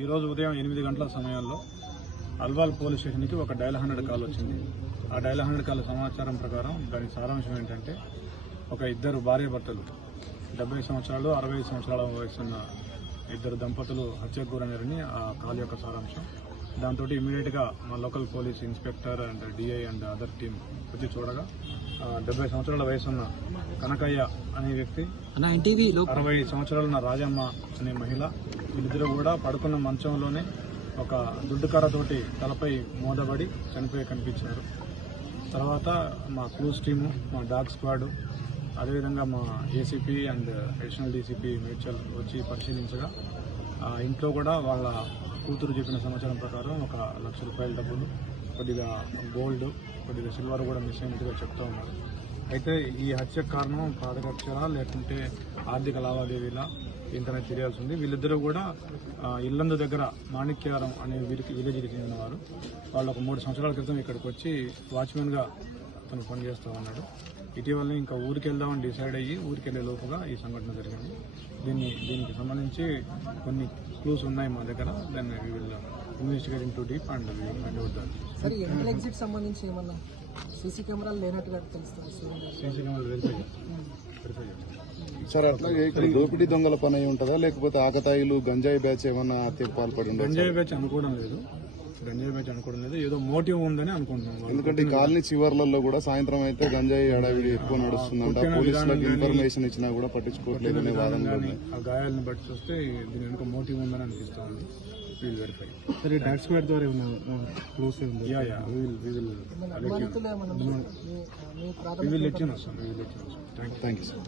ఈరోజు ఉదయం ఎనిమిది గంటల సమయంలో అల్వాల్ పోలీస్ స్టేషన్కి ఒక డైల్ హండ్రెడ్ కాల్ వచ్చింది. ఆ డైల్ హండ్రెడ్ కాల్ సమాచారం ప్రకారం దాని సారాంశం ఏంటంటే ఒక ఇద్దరు భార్యాభర్తలు డెబ్బై సంవత్సరాలు అరవై సంవత్సరాల వయసున్న ఇద్దరు దంపతులు హత్యకు గురైనారని ఆ కాల్ యొక్క సారాంశం. దాంతో ఇమీడియట్గా మా local police inspector and DI and other team వచ్చి చూడగా డెబ్బై సంవత్సరాల వయసున్న కనకయ్య అనే వ్యక్తి అరవై సంవత్సరాలున్న రాజమ్మ అనే మహిళ వీళ్ళిద్దరూ కూడా పడుకున్న మంచంలోనే ఒక దుడ్డుకర్రతోటి తలపై మోదబడి చనిపోయి కనిపించారు. తర్వాత మా క్రూజ్ టీము మా డాగ్ స్క్వాడ్ అదేవిధంగా మా ACP and additional DCP Medchal వచ్చి పరిశీలించగా ఇంట్లో కూడా వాళ్ళ కూతురు చెప్పిన సమాచారం ప్రకారం ఒక లక్ష రూపాయల డబ్బులు కొద్దిగా గోల్డ్ కొద్దిగా సిల్వర్ కూడా మిస్ అయినట్టుగా చెప్తా ఉన్నారు. అయితే ఈ హత్యకు కారణం పాదరక్షణ లేకుంటే ఆర్థిక లావాదేవీల? ఇంతనే తెలియాల్సి ఉంది వీళ్ళిద్దరూ కూడా ఇల్లందు దగ్గర మాణిక్యారం అనే వీరికి విలేజ్కి చెందిన వారు వాళ్ళు ఒక మూడు సంవత్సరాల క్రితం ఇక్కడికి వచ్చి వాచ్మెన్గా తను పనిచేస్తూ ఉన్నాడు. ఇటీవలనే ఇంకా ఊరికి వెళ్దామని డిసైడ్ అయ్యి ఊరికి వెళ్ళే లోపుగా ఈ సంఘటన జరిగింది. దీన్ని దీనికి సంబంధించి కొన్ని క్లూస్ ఉన్నాయి మా దగ్గర. దాన్ని will investigating to deep and find out దాన్ని సరే సంబంధించి ఏమన్నా సీసీ కెమెరాలు లేనట్టుగా తెలుస్తుంది సార్ అట్లాగే ఇక్కడ దోపిడీ దొంగల పని అయి ఉంటుందా? లేకపోతే ఆకతాయిలు గంజాయి బ్యాచ్ ఏమన్నా హత్యకు పాల్పడి గంజాయి బ్యాచ్ అనుకోవడం లేదు. గంజాయి బ్యాచ్ అనుకోవడం లేదు. ఏదో మోటివ్ ఉందని అనుకుంటున్నాం. ఎందుకంటే ఈ కాలనీ చివర్లలో కూడా సాయంత్రం అయితే గంజాయి హడావిడి ఎక్కువ నడుస్తుందంట. పోలీసులకు ఇన్ఫర్మేషన్ ఇచ్చినా కూడా పట్టించుకోవట్లేదు ఆ గాయాలను బట్టి చూస్తే దీని వెనుక మోటివ్ ఉందని అనిపిస్తా ఉంది వీల్ వెరిఫై సరే డాక్ స్క్వాడ్ ద్వారా క్లోజ్ ఉంది? యా యా విల్ విల్ అనుమానితులు ఏమన్నా మీ ప్రాథమిక will let you know sir will let you know thank you thank you sir